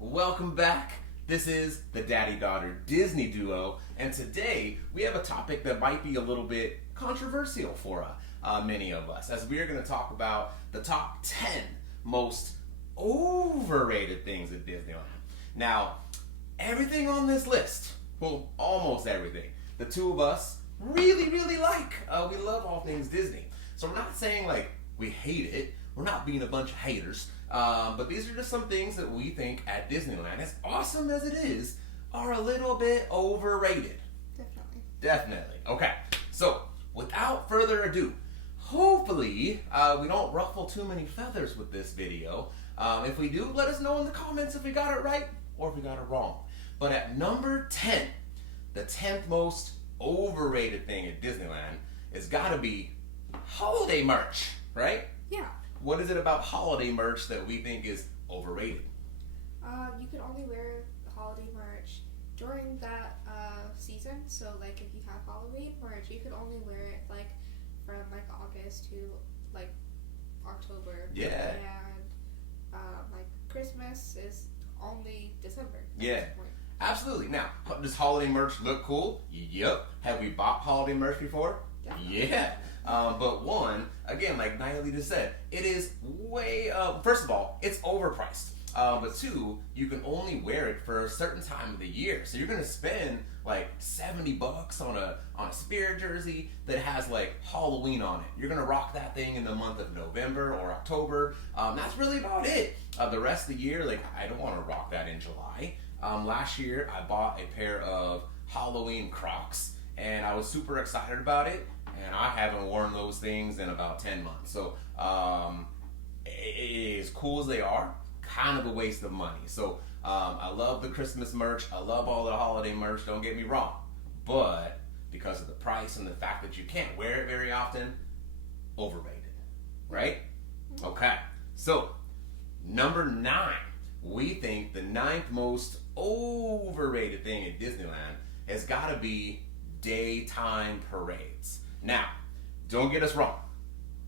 welcome back. This is the daddy-daughter Disney duo, and today we have a topic that might be a little bit controversial for many of us, as we are going to talk about the top 10 most overrated things at Disneyland. Now, everything on this list, well, almost everything, the two of us really like. We love all things Disney. So we're not saying like we hate it. We're not being a bunch of haters. But these are just some things that we think at Disneyland, as awesome as it is, are a little bit overrated. Definitely. Okay. So without further ado, hopefully we don't ruffle too many feathers with this video. If we do, let us know in the comments if we got it right or if we got it wrong. But at number 10, the 10th most overrated thing at Disneyland has got to be holiday merch, right? Yeah. What is it about holiday merch that we think is overrated? You can only wear holiday merch during that season. So, like, if you have Halloween merch, you can only wear it like from like August to like October. Yeah. And like Christmas is only December. Yeah. Absolutely. Now, does holiday merch look cool? Yep. Have we bought holiday merch before? Definitely. Yeah. But one, again, like Nayeli just said, it is way, first of all, it's overpriced. But two, you can only wear it for a certain time of the year. So you're going to spend like $70 on a Spirit jersey that has like Halloween on it. You're going to rock that thing in the month of November or October. That's really about it. The rest of the year, like, I don't want to rock that in July. Last year, I bought a pair of Halloween Crocs, and I was super excited about it. And I haven't worn those things in about 10 months. So, as cool as they are, kind of a waste of money. So, I love the Christmas merch. I love all the holiday merch, don't get me wrong. But, because of the price and the fact that you can't wear it very often, overrated. Right? Okay. So, number 9. We think the 9th most overrated thing at Disneyland has got to be daytime parades. Now, don't get us wrong.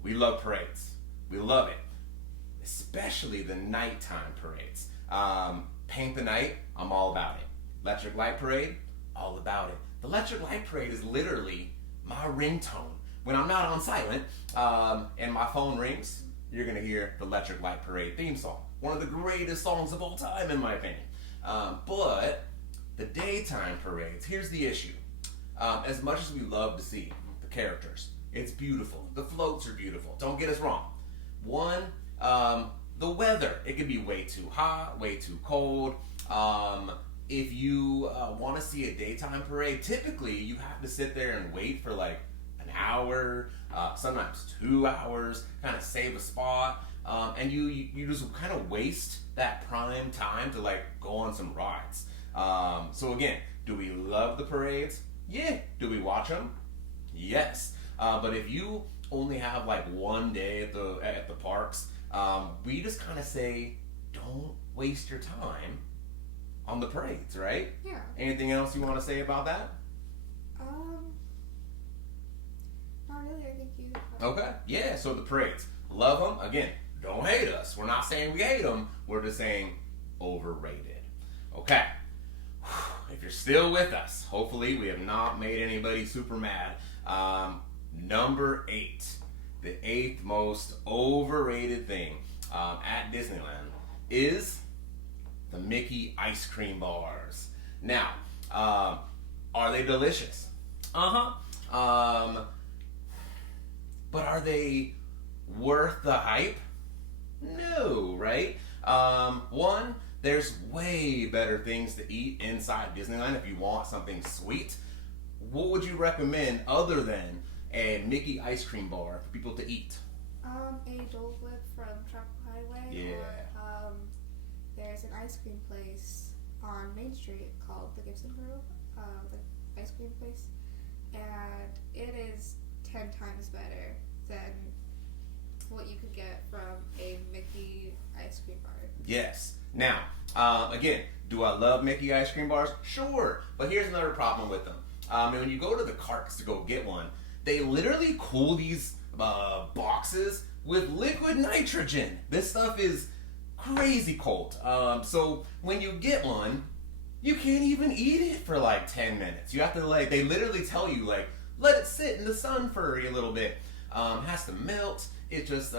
We love parades. We love it. Especially the nighttime parades. Paint the Night, I'm all about it. Electric Light Parade, all about it. The Electric Light Parade is literally my ringtone. When I'm not on silent and my phone rings, you're going to hear the Electric Light Parade theme song. One of the greatest songs of all time, in my opinion. But the daytime parades, here's the issue. As much as we love to see the characters, it's beautiful. The floats are beautiful. Don't get us wrong. One, the weather. It can be way too hot, way too cold. If you want to see a daytime parade, typically you have to sit there and wait for like an hour, sometimes 2 hours, kind of save a spot. And you just kind of waste that prime time to like go on some rides. So again, do we love the parades? Yeah. Do we watch them? Yes. But if you only have like one day at the parks, we just kind of say, don't waste your time on the parades, right? Yeah. Anything else you want to say about that? Not really. I think you. Okay. Yeah. So the parades, love them. Again, don't hate us. We're not saying we hate them. We're just saying overrated. Okay. If you're still with us, hopefully we have not made anybody super mad. Number 8, the 8th most overrated thing at Disneyland is the Mickey ice cream bars. Now, are they delicious? Uh-huh. But are they worth the hype? No, right? One, there's way better things to eat inside Disneyland if you want something sweet. What would you recommend other than a Mickey ice cream bar for people to eat? A Dole Whip from Tropical Highway. Yeah. Or, there's an ice cream place on Main Street called the Gibson Grove, the ice cream place, and it is 10 times better than what you could get from a Mickey ice cream bar. Yes. Now, again, do I love Mickey ice cream bars? Sure. But here's another problem with them. And when you go to the carts to go get one, they literally cool these boxes with liquid nitrogen. This stuff is crazy cold. So when you get one, you can't even eat it for like 10 minutes. You have to like, they literally tell you like, let it sit in the sun for a little bit. Has to melt. It just,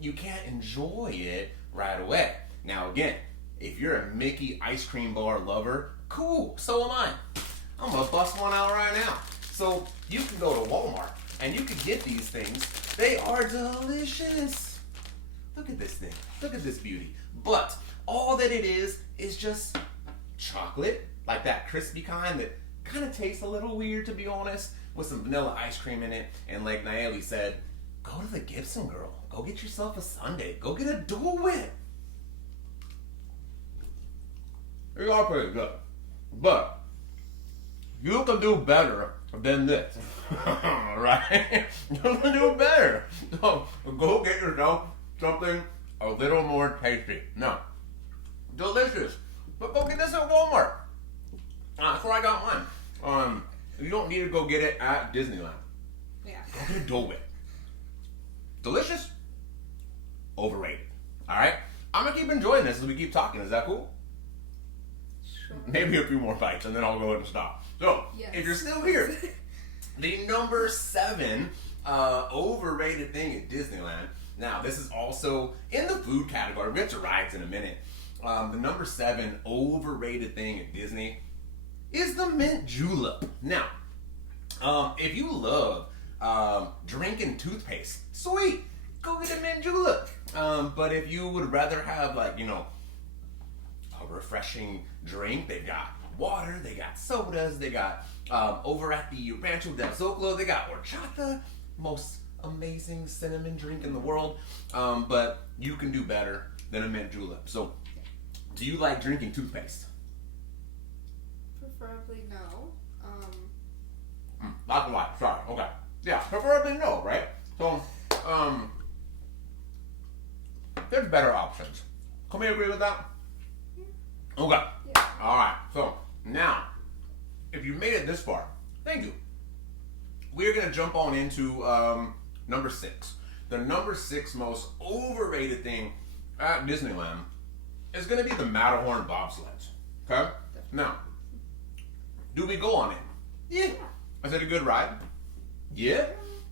you can't enjoy it right away. Now again, if you're a Mickey ice cream bar lover, cool, so am I. I'm gonna bust one out right now. So you can go to Walmart and you can get these things. They are delicious. Look at this thing. Look at this beauty. But all that it is just chocolate, like that crispy kind that kind of tastes a little weird, to be honest, with some vanilla ice cream in it. And like Naeli said, go to the Gibson Girl. Go get yourself a sundae. Go get a Dole Whip. They are pretty good. But you can do better than this. Right? You can do better. So go get yourself something a little more tasty. No. Delicious. But go get this at Walmart. That's where I got mine. You don't need to go get it at Disneyland. Yeah. Go get a Dole Whip. Delicious. Overrated. Alright? I'm gonna keep enjoying this as we keep talking. Is that cool? Sure. Maybe a few more bites and then I'll go ahead and stop. So, Yes. if you're still here, the number 7 overrated thing at Disneyland. Now, this is also in the food category. We'll get to rides in a minute. The number 7 overrated thing at Disney is the mint julep. Now, if you love drinking toothpaste, sweet, go get a mint julep. But if you would rather have, like, you know, a refreshing drink, they've got water, they got sodas, they got over at the Rancho del Zocalo, they got horchata, most amazing cinnamon drink in the world. But you can do better than a mint julep. So, do you like drinking toothpaste? Preferably no. Not why. Sorry. Okay. Yeah, preferably no, right? So, there's better options. Can we agree with that? Okay. Yeah. All right. So now, if you made it this far, thank you. We're gonna jump on into number 6. The number 6 most overrated thing at Disneyland is gonna be the Matterhorn bobsleds. Okay. Now, do we go on it? Yeah. Is it a good ride? Yeah.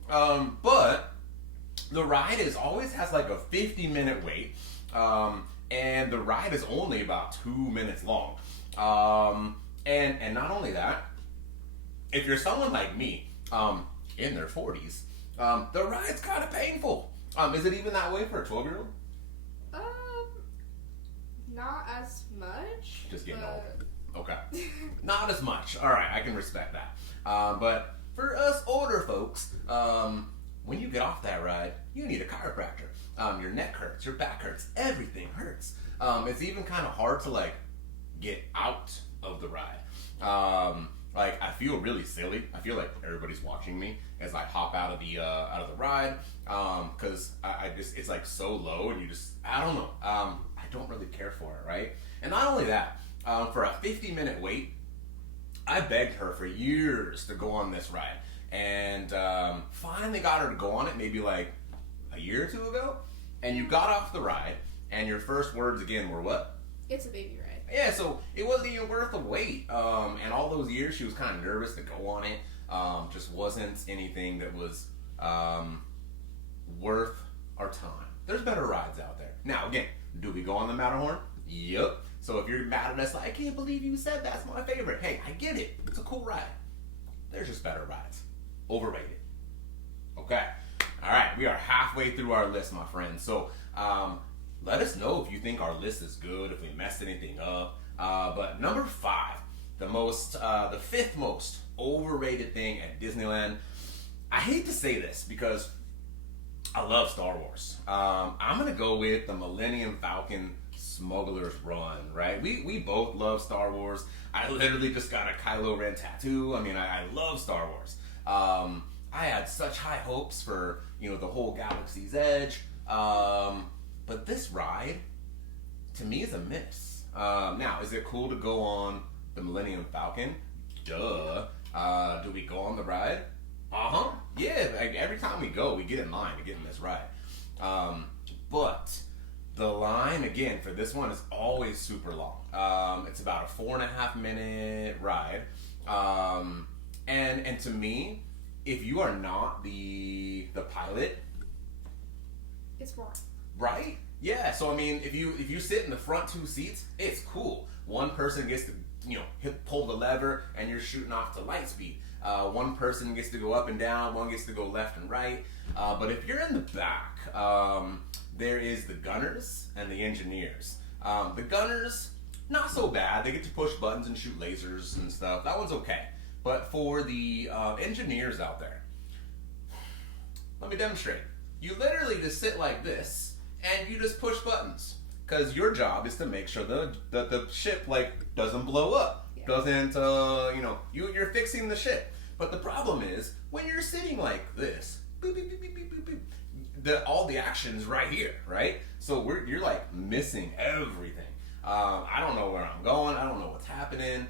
But the ride always has like a 50-minute wait. And the ride is only about 2 minutes long. And not only that, if you're someone like me, in their 40s, the ride's kind of painful. Is it even that way for a 12-year-old? Not as much. Just getting but... old. Okay. Not as much. All right, I can respect that. But for us older folks, when you get off that ride, you need a chiropractor. Your neck hurts, your back hurts, everything hurts. It's even kind of hard to like get out of the ride. Like I feel really silly. I feel like everybody's watching me as I hop out of the ride, because I just, it's like so low and you just, I don't know. I don't really care for it, right? And not only that, for a 50-minute wait, I begged her for years to go on this ride, and finally got her to go on it maybe like a year or 2 ago. And you got off the ride, and your first words again were what? It's a baby ride. Yeah, so it wasn't even worth the wait. And all those years she was kind of nervous to go on it. Just wasn't anything that was worth our time. There's better rides out there. Now, again, do we go on the Matterhorn? Yep. So if you're mad at us, like, I can't believe you said that's my favorite. Hey, I get it. It's a cool ride. There's just better rides. Overrated. Okay. All right. We are halfway through our list, my friends. So let us know if you think our list is good, if we messed anything up. But number 5, the 5th most overrated thing at Disneyland. I hate to say this because I love Star Wars. I'm going to go with the Millennium Falcon Smuggler's Run, right? We both love Star Wars. I literally just got a Kylo Ren tattoo. I mean, I love Star Wars. I had such high hopes for, you know, the whole Galaxy's Edge. But this ride, to me, is a miss. Now, is it cool to go on the Millennium Falcon? Duh. Do we go on the ride? Uh-huh. Yeah, like every time we go, we get in line to get in this ride. But The line, again, for this one is always super long. It's about a 4.5 minute ride. And to me, if you are not the pilot, It's boring. right? Yeah. So I mean, if you sit in the front two seats, it's cool. One person gets to pull the lever, and you're shooting off to light speed. One person gets to go up and down. One gets to go left and right. But if you're in the back, there is the gunners and the engineers. The gunners, not so bad. They get to push buttons and shoot lasers and stuff. That one's okay. But for the engineers out there, let me demonstrate. You literally just sit like this, and you just push buttons. Because your job is to make sure the ship doesn't blow up. Yeah. Doesn't, you're fixing the ship. But the problem is, when you're sitting like this, beep, beep, beep, beep, beep, beep, beep, all the action's right here, right? So you're like missing everything. I don't know where I'm going. I don't know what's happening.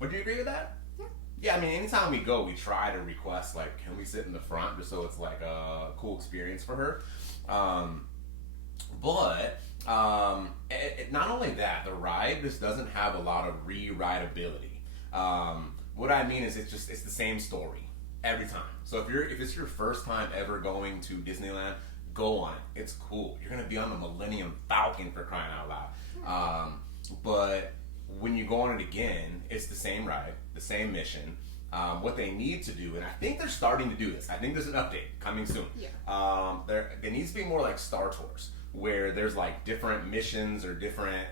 Would you agree with that? Yeah. Yeah, I mean, anytime we go, we try to request, can we sit in the front just so it's like a cool experience for her. But not only that, the ride just doesn't have a lot of re-rideability. What I mean is it's the same story every time. So if it's your first time ever going to Disneyland, go on it. It's cool. You're gonna be on the Millennium Falcon, for crying out loud. But when you go on it again, it's the same ride, the same mission. What they need to do, and I think they're starting to do this. I think there's an update coming soon. Yeah. There needs to be more like Star Tours, where there's different missions or different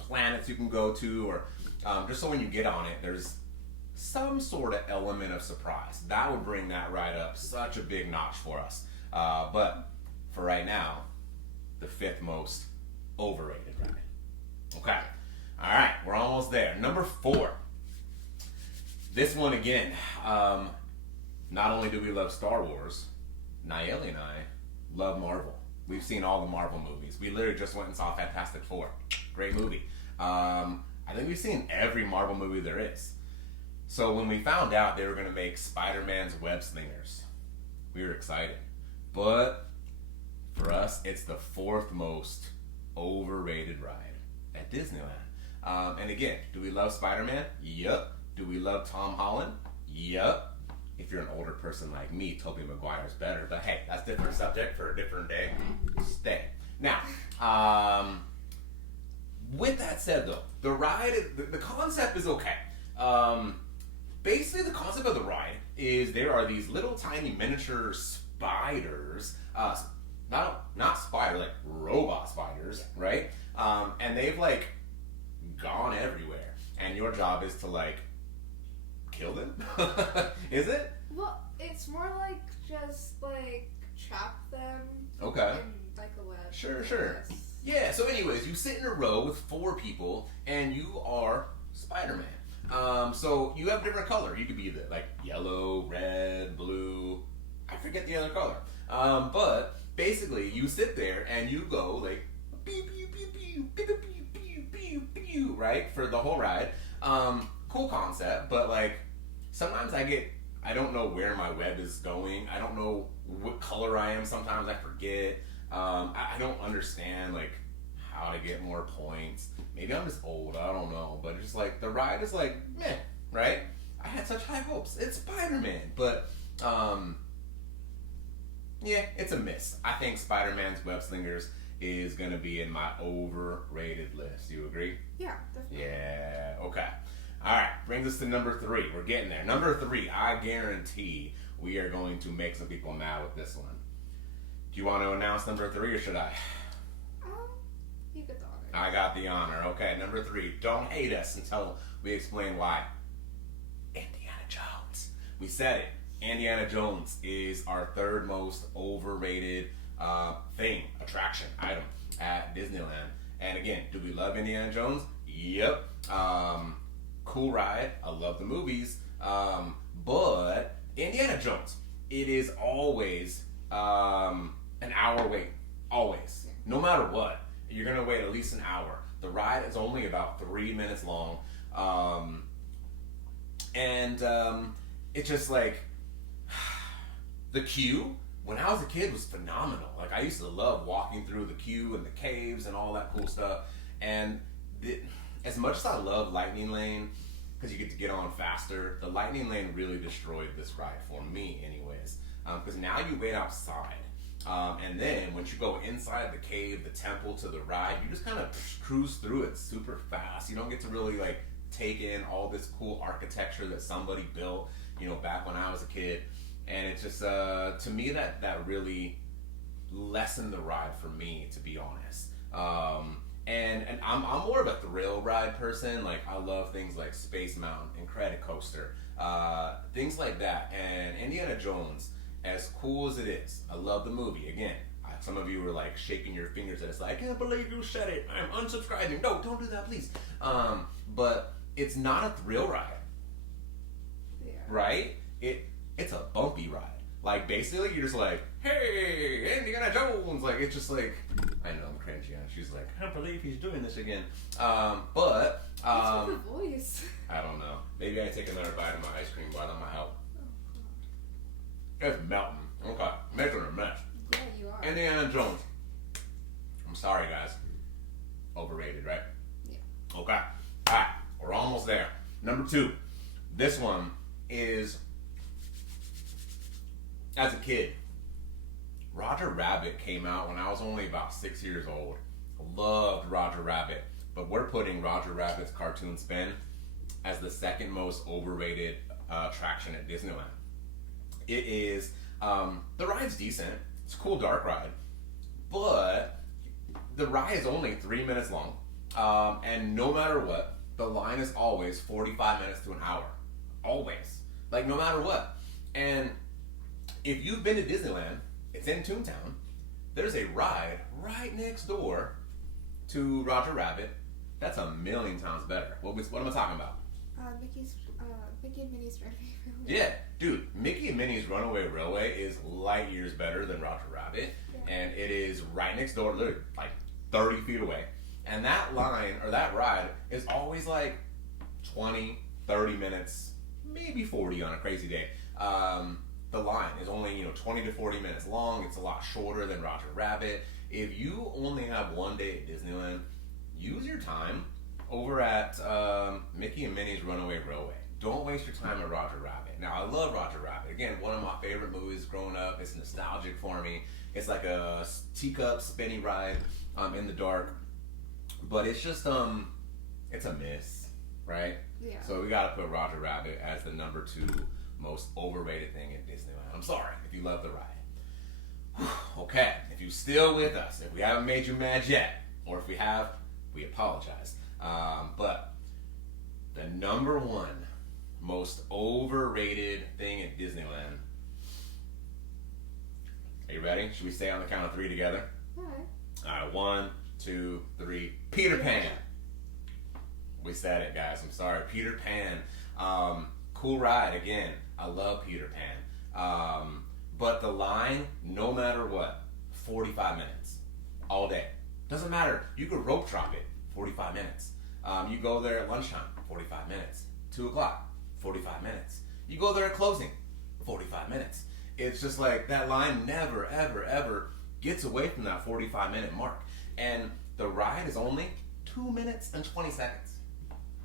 planets you can go to, or just so when you get on it, there's some sort of element of surprise. That would bring that ride up such a big notch for us. But for right now, the 5th most overrated ride. Okay. All right, we're almost there. Number 4. This one again. Not only do we love Star Wars, Nayeli and I love Marvel. We've seen all the Marvel movies. We literally just went and saw Fantastic Four. Great movie. I think we've seen every Marvel movie there is. So when we found out they were going to make Spider-Man's Web Slingers, we were excited. But for us, it's the 4th most overrated ride at Disneyland. And again, do we love Spider-Man? Yup. Do we love Tom Holland? Yup. If you're an older person like me, Tobey Maguire's better. But hey, that's a different subject for a different day. Stay. Now, with that said though, the ride, the concept is okay. Basically, the concept of the ride is there are these little tiny miniature spiders, not spider, like robot spiders, right? And they've gone everywhere, and your job is to kill them. Is it? Well, it's more just trap them. Okay. In a web. Sure. Yeah. So, anyways, you sit in a row with 4 people, and you are Spider-Man. So you have different color. You could be yellow, red, blue. I forget the other color. But basically, you sit there and you go pew pew pew pew pew pew pew pew pew, right, for the whole ride. Cool concept, but sometimes I don't know where my web is going. I don't know what color I am. Sometimes I forget. I don't understand how to get more points. Maybe I'm just old, I don't know. But just the ride is meh, right? I had such high hopes. It's Spider-Man. But yeah, it's a miss. I think Spider-Man's Web Slingers is gonna be in my overrated list. You agree? Yeah, definitely. Yeah, okay. Alright, brings us to number 3. We're getting there. Number 3, I guarantee we are going to make some people mad with this one. Do you want to announce number 3 or should I? You get the honor. I got the honor. Okay, number 3. Don't hate us until we explain why. Indiana Jones. We said it. Indiana Jones is our 3rd most overrated attraction, item at Disneyland. And again, do we love Indiana Jones? Yep. Cool ride. I love the movies. But Indiana Jones, it is always an hour wait. Always. No matter what. You're going to wait at least an hour. The ride is only about 3 minutes long. It's just the queue when I was a kid was phenomenal. Like I used to love walking through the queue and the caves and all that cool stuff. And as much as I love Lightning Lane, because you get to get on faster, the Lightning Lane really destroyed this ride for me anyways. Because now you wait outside. And then once you go inside the cave, the temple to the ride, you just kind of cruise through it super fast. You don't get to really like take in all this cool architecture that somebody built, you know, back when I was a kid. And it's just, to me, that really lessened the ride for me, to be honest. And I'm more of a thrill ride person. Like I love things like Space Mountain, Incredicoaster, things like that. And Indiana Jones, as cool as it is, I love the movie. Again, some of you were like shaking your fingers at us like, I can't believe you said it. I'm unsubscribing. No, don't do that, please. But it's not a thrill ride, right? It's a bumpy ride. Like basically, you're just like, hey, Indiana Jones. Like it's just like, I know I'm cringy. She's like, I can't believe he's doing this again. But what's with the voice? I don't know. Maybe I take another bite of my ice cream while I'm out. It's melting. Okay, making a mess. Yeah, you are. Indiana Jones. I'm sorry, guys. Overrated, right? Yeah. Okay. All right, we're almost there. Number 2. This one is, as a kid, Roger Rabbit came out when I was only about 6 years old. Loved Roger Rabbit, but we're putting Roger Rabbit's Cartoon Spin as the second most overrated attraction at Disneyland. It is, the ride's decent. It's a cool dark ride, but the ride is only 3 minutes long, and no matter what, the line is always 45 minutes to an hour. Always. Like, no matter what. And if you've been to Disneyland, it's in Toontown, there's a ride right next door to Roger Rabbit that's a million times better. What am I talking about? Mickey and Minnie's Runaway Railway. Yeah, dude, Mickey and Minnie's Runaway Railway is light years better than Roger Rabbit, and it is right next door, literally like 30 feet away. And that line, or that ride, is always like 20, 30 minutes, maybe 40 on a crazy day. The line is only 20 to 40 minutes long. It's a lot shorter than Roger Rabbit. If you only have one day at Disneyland, use your time over at Mickey and Minnie's Runaway Railway. Don't waste your time at Roger Rabbit. Now, I love Roger Rabbit. Again, one of my favorite movies growing up. It's nostalgic for me. It's like a teacup spinny ride in the dark. But it's just, it's a miss, right? Yeah. So we got to put Roger Rabbit as the number 2 most overrated thing at Disneyland. I'm sorry if you love the ride. Okay, if you're still with us, if we haven't made you mad yet, or if we have, we apologize. But the number 1 most overrated thing at Disneyland. Are you ready? Should we say on the count of 3 together? Alright. Alright, 1, 2, 3. Peter Pan. We said it, guys. I'm sorry. Peter Pan. Cool ride. Again, I love Peter Pan. But the line, no matter what, 45 minutes. All day. Doesn't matter. You could rope drop it, 45 minutes. You go there at lunchtime, 45 minutes. 2 o'clock, 45 minutes. You go there at closing, 45 minutes. It's just like that line never, ever, ever gets away from that 45-minute mark. And the ride is only 2 minutes and 20 seconds.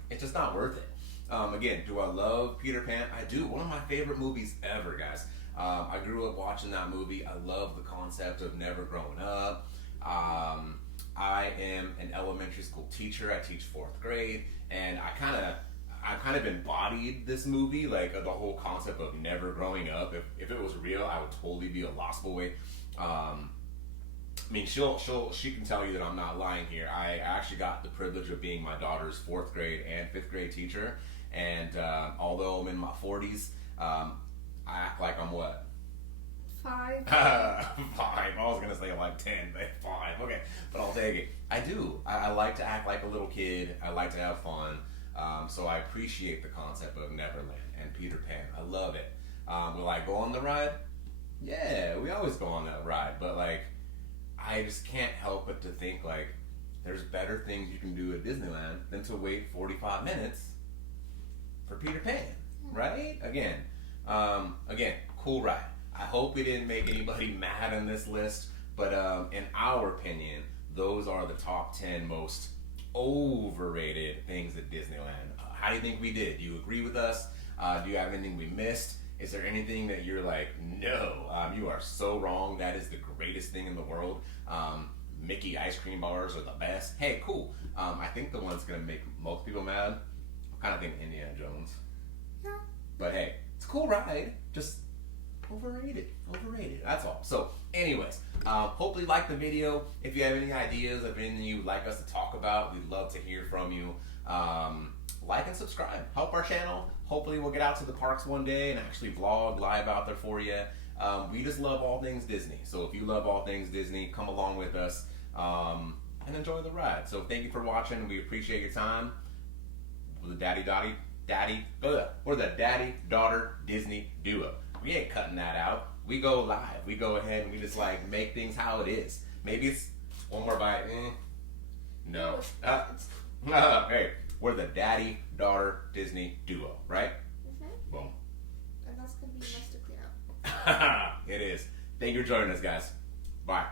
It's just not worth it. Again, do I love Peter Pan? I do. One of my favorite movies ever, guys. I grew up watching that movie. I love the concept of never growing up. I am an elementary school teacher. I teach 4th grade, and I kind of embodied this movie, like the whole concept of never growing up. If it was real, I would totally be a lost boy. I mean, she can tell you that I'm not lying here. I actually got the privilege of being my daughter's 4th grade and 5th grade teacher, and although I'm in my 40s, I act like I'm what? 5. 5. I was gonna say like 10, but 5. Okay, but I'll take it. I do. I like to act like a little kid. I like to have fun. So I appreciate the concept of Neverland and Peter Pan. I love it. Will I go on the ride? Yeah, we always go on that ride. But like, I just can't help but to think like, there's better things you can do at Disneyland than to wait 45 minutes for Peter Pan, right? Again, cool ride. I hope we didn't make anybody mad on this list, but in our opinion, those are the top 10 most overrated things at Disneyland. How do you think we did? Do you agree with us? Do you have anything we missed? Is there anything that you're like, no, you are so wrong. That is the greatest thing in the world. Mickey ice cream bars are the best. Hey, cool. I think the one's gonna make most people mad. I kind of think Indiana Jones. Yeah. But hey, it's a cool ride. Just overrated. That's all. So, anyways, hopefully you liked the video. If you have any ideas of anything you'd like us to talk about, we'd love to hear from you. Like and subscribe. Help our channel. Hopefully we'll get out to the parks one day and actually vlog live out there for you. We just love all things Disney. So if you love all things Disney, come along with us and enjoy the ride. So thank you for watching. We appreciate your time. We're the we're the daddy-daughter Disney duo. We ain't cutting that out. We go live. We go ahead and we just like make things how it is. Maybe it's one more bite. No. Hey, we're the daddy-daughter Disney duo, right? Mm-hmm. Boom. And that's going to be must to clean up. It is. Thank you for joining us, guys. Bye.